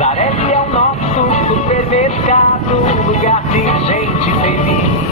Zarelli é o nosso supermercado, lugar de gente feliz.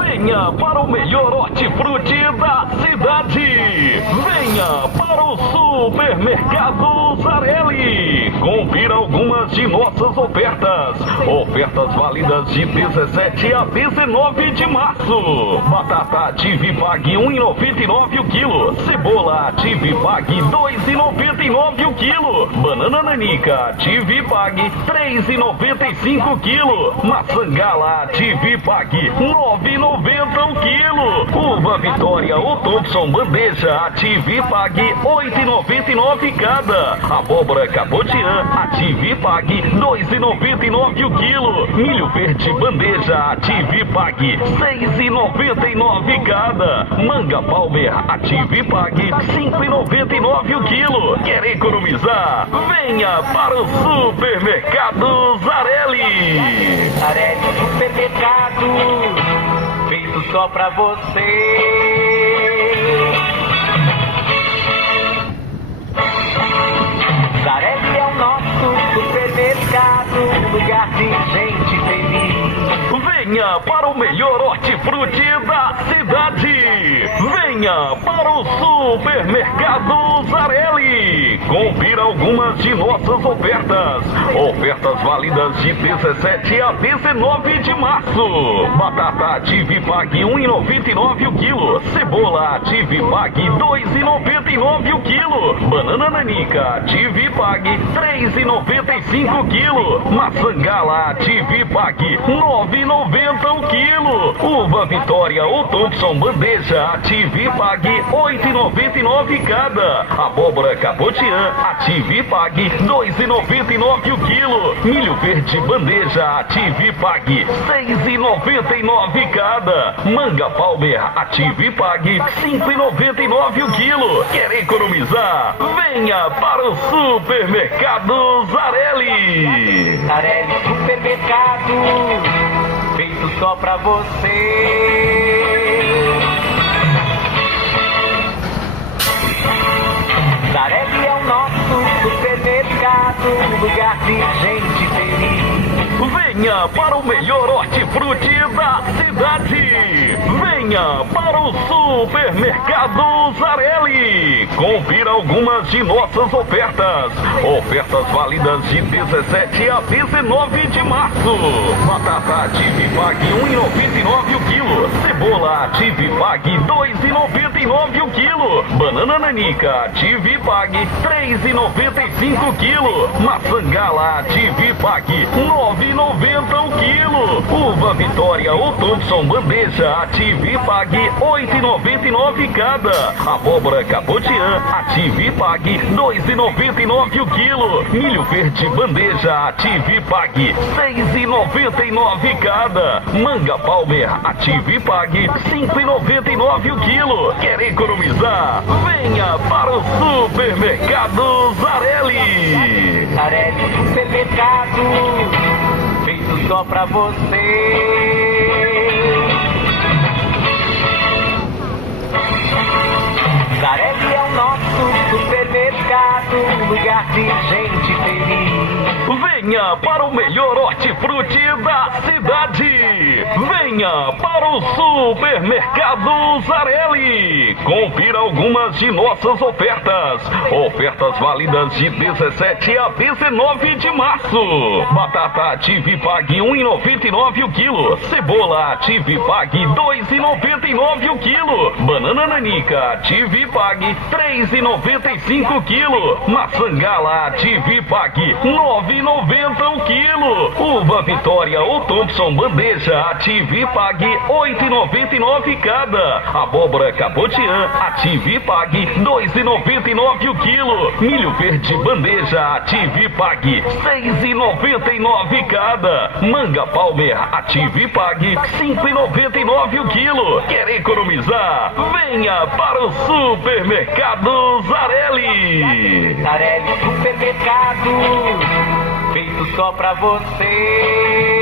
Venha para o melhor hortifruti da cidade. Venha para o Supermercado Zarelli. Confira algumas de nossas ofertas. Ofertas válidas de 17 a 19 de março. Batata Ativipag 1,99 o quilo. Cebola Ativipag 2,99 o quilo. Banana nanica Ativipag 3,95 o quilo. Maçã gala Ativipag 9,90 o quilo. Uva Vitória ou Thompson bandeja Ativipag 8,99 cada. Abóbora cabotiã Ativipag 2,99 o quilo. Milho verde bandeja Ativipag 6,99 cada. Manga Palmer Ativipag 5,99 o quilo. Quer economizar? Venha para o Supermercado Zarelli. Zarelli Supermercado, feito só pra você. Zarelli é o nosso supermercado, lugar de gente feliz. Venha para o melhor hortifruti da cidade. Venha para o Supermercado Zarelli. Confira algumas de nossas ofertas. Ofertas válidas de 17 a 19 de março. Batata Ativipag 1,99 o quilo. Cebola Ativipag 2,99 o quilo. Banana nanica Ativipag 3,95 o quilo. Maçã gala Ativipag 9,90 o quilo. Uva Vitória ou Thompson bandeja Ativipag 8,99 cada. Abóbora cabotiã Ativipag 2,99 o quilo. Milho verde bandeja Ativipag 6,99 cada. Manga Palmer Ativipag 5,99 o quilo. Quer economizar? Venha para o Supermercado Zarelli. Zarelli Supermercado, feito só pra você. Zarelli é o nosso supermercado, lugar de gente feliz. Venha para o melhor hortifruti da cidade. Venha para o Supermercado Zarelli. Confira algumas de nossas ofertas. Ofertas válidas de 17 a 19 de março. Batata Ativipag 1,99 o quilo. Cebola Ativipag 2,99 o quilo. Banana nanica Ativipag 3,95 o quilo. Maçã gala Ativipag 9,90 o quilo. Uva Vitória ou Thompson bandeja Ativipag 8,99 cada. Abóbora cabotiã Ativipag 2,99 o quilo. Milho verde bandeja Ativipag 6,99 cada. Manga Palmer Ativipag 5,99 o quilo. Quer economizar? Venha para o Supermercado Zarelli. Zarelli Supermercado, feito só pra você. Zarelli é o nosso supermercado, lugar de gente feliz. Venha para o melhor hortifruti da cidade. Venha para o Supermercado Zarelli. Confira algumas de nossas ofertas. Ofertas válidas de 17 a 19 de março. Batata Ativipag 1,99 o quilo. Cebola Ativipag 2,99 o quilo. Banana nanica Ativipag 3,95 o quilo. Maçã gala Ativipag 9,90 o quilo. Uva Vitória ou Thompson bandeja Ativipag 8,99 cada. Abóbora cabotiã Ativipag 2,99 o quilo. Milho verde bandeja Ativipag 6,99 cada. Manga Palmer Ativipag 5,99 o quilo. Quer economizar? Venha para o Supermercado Zarelli. Zarelli Supermercado, feito só pra você.